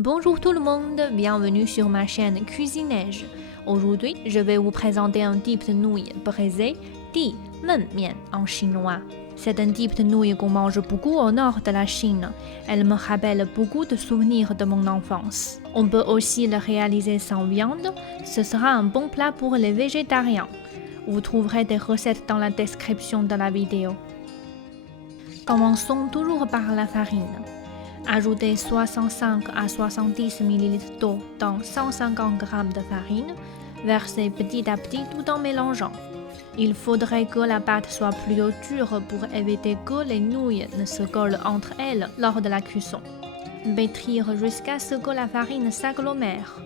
Bonjour tout le monde, bienvenue sur ma chaîne Cuisinage. Aujourd'hui, je vais vous présenter un type de nouilles braisées, dit men mian en chinois. C'est un type de nouilles qu'on mange beaucoup au nord de la Chine. Elle me rappelle beaucoup de souvenirs de mon enfance. On peut aussi le réaliser sans viande. Ce sera un bon plat pour les végétariens. Vous trouverez des recettes dans la description de la vidéo. Commençons toujours par la farine. Ajoutez 65 à 70 ml d'eau dans 150 g de farine. Versez petit à petit tout en mélangeant. Il faudrait que la pâte soit plutôt dure pour éviter que les nouilles ne se collent entre elles lors de la cuisson. Pétrir jusqu'à ce que la farine s'agglomère.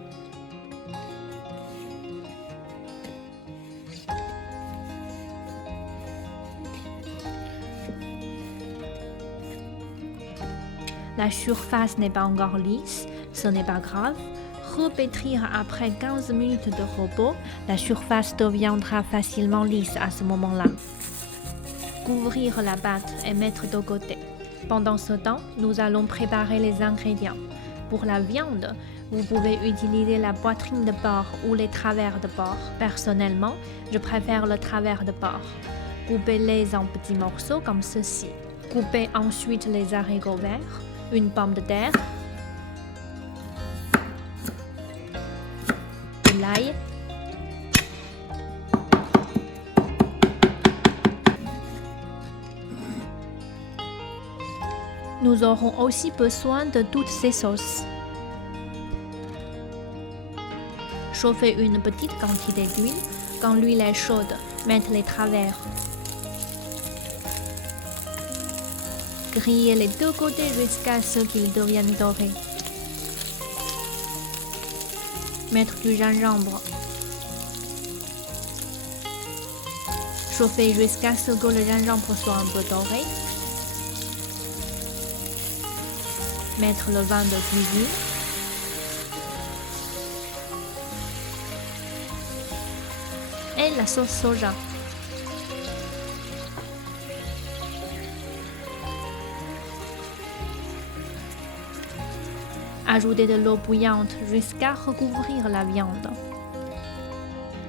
La surface n'est pas encore lisse, ce n'est pas grave. Repétrir après 15 minutes de repos, la surface deviendra facilement lisse à ce moment-là. Couvrir la pâte et mettre de côté. Pendant ce temps, nous allons préparer les ingrédients. Pour la viande, vous pouvez utiliser la poitrine de porc ou les travers de porc. Personnellement, je préfère le travers de porc. Coupez-les en petits morceaux comme ceci. Coupez ensuite les haricots verts, une pomme de terre, de l'ail, nous aurons aussi besoin de toutes ces sauces. Chauffez une petite quantité d'huile. Quand l'huile est chaude, mettez les travers. Grillez les deux côtés jusqu'à ce qu'ils deviennent dorés. Mettre du gingembre. Chauffer jusqu'à ce que le gingembre soit un peu doré. Mettre le vin de cuisine. Et la sauce soja. Ajoutez de l'eau bouillante jusqu'à recouvrir la viande.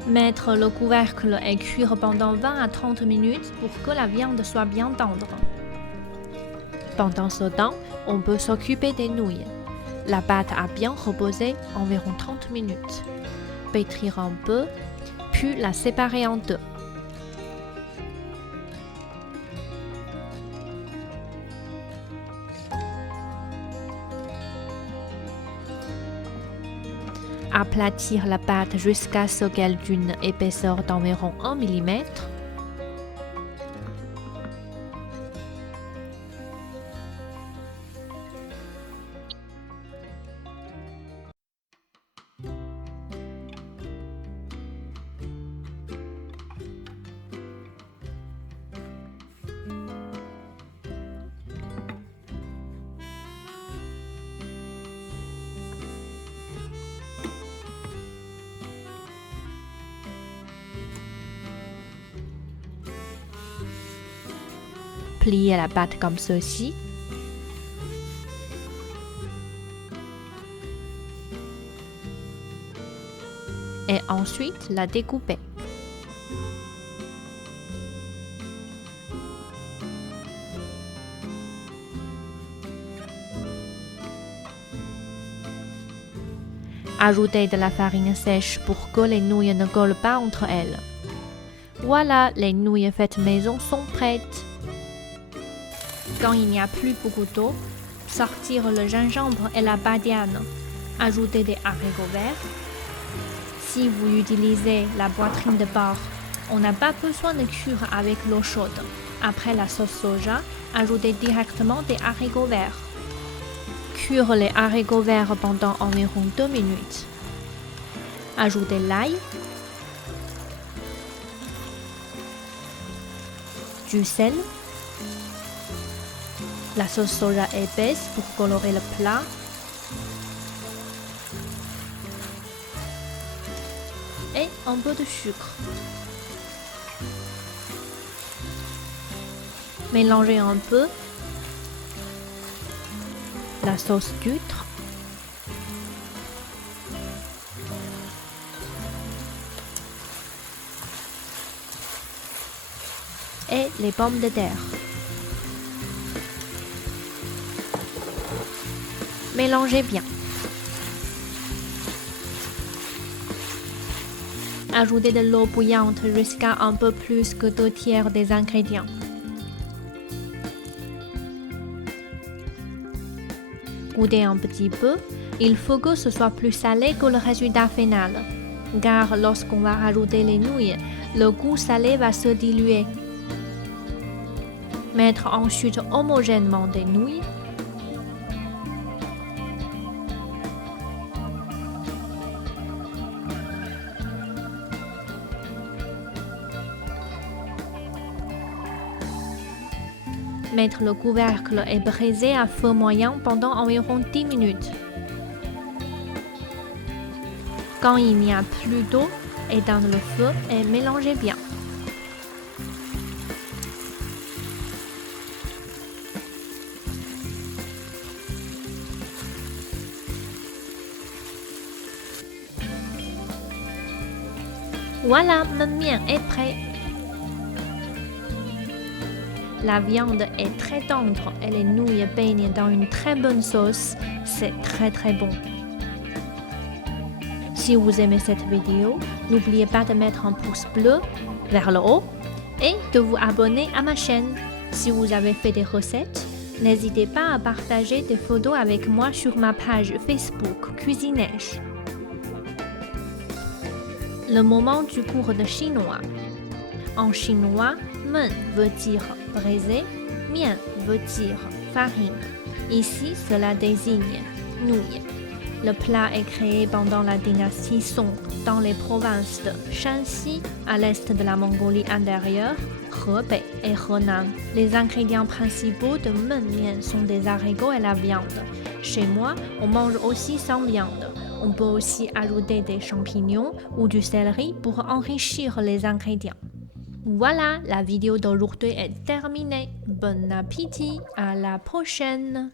Mettre le couvercle et cuire pendant 20 à 30 minutes pour que la viande soit bien tendre. Pendant ce temps, on peut s'occuper des nouilles. La pâte a bien reposé environ 30 minutes. Pétrir un peu, puis la séparer en deux. Aplatir la pâte jusqu'à ce qu'elle ait une épaisseur d'environ 1 mm. Plier la pâte comme ceci. Et ensuite la découper. Ajoutez de la farine sèche pour que les nouilles ne collent pas entre elles. Voilà, les nouilles faites maison sont prêtes. Quand il n'y a plus beaucoup d'eau, sortir le gingembre et la badiane. Ajouter des haricots verts. Si vous utilisez la poitrine de porc, on n'a pas besoin de cuire avec l'eau chaude. Après la sauce soja, ajoutez directement des haricots verts. Cuire les haricots verts pendant environ 2 minutes. Ajoutez l'ail, du sel, la sauce soja épaisse pour colorer le plat, et un peu de sucre. Mélangez un peu la sauce d'huître, et les pommes de terre. Mélangez bien. Ajoutez de l'eau bouillante jusqu'à un peu plus que 2/3 des ingrédients. Goûtez un petit peu. Il faut que ce soit plus salé que le résultat final, car lorsqu'on va rajouter les nouilles, le goût salé va se diluer. Mettre ensuite homogènement des nouilles. Mettre le couvercle et briser à feu moyen pendant environ 10 minutes. Quand il n'y a plus d'eau, éteindre le feu et mélangez bien. Voilà, le mien est prêt. La viande est très tendre et les nouilles baignent dans une très bonne sauce. C'est très bon. Si vous aimez cette vidéo, n'oubliez pas de mettre un pouce bleu vers le haut et de vous abonner à ma chaîne. Si vous avez fait des recettes, n'hésitez pas à partager des photos avec moi sur ma page Facebook Cuisinège. Le moment du cours de chinois. En chinois, men veut dire braisé, mian veut dire farine. Ici, cela désigne nouilles. Le plat est créé pendant la dynastie Song dans les provinces de Shanxi, à l'est de la Mongolie intérieure, Hebei et Henan. Les ingrédients principaux de men mian sont des haricots et la viande. Chez moi, on mange aussi sans viande. On peut aussi ajouter des champignons ou du céleri pour enrichir les ingrédients. Voilà, la vidéo d'aujourd'hui est terminée. Bon appétit, à la prochaine!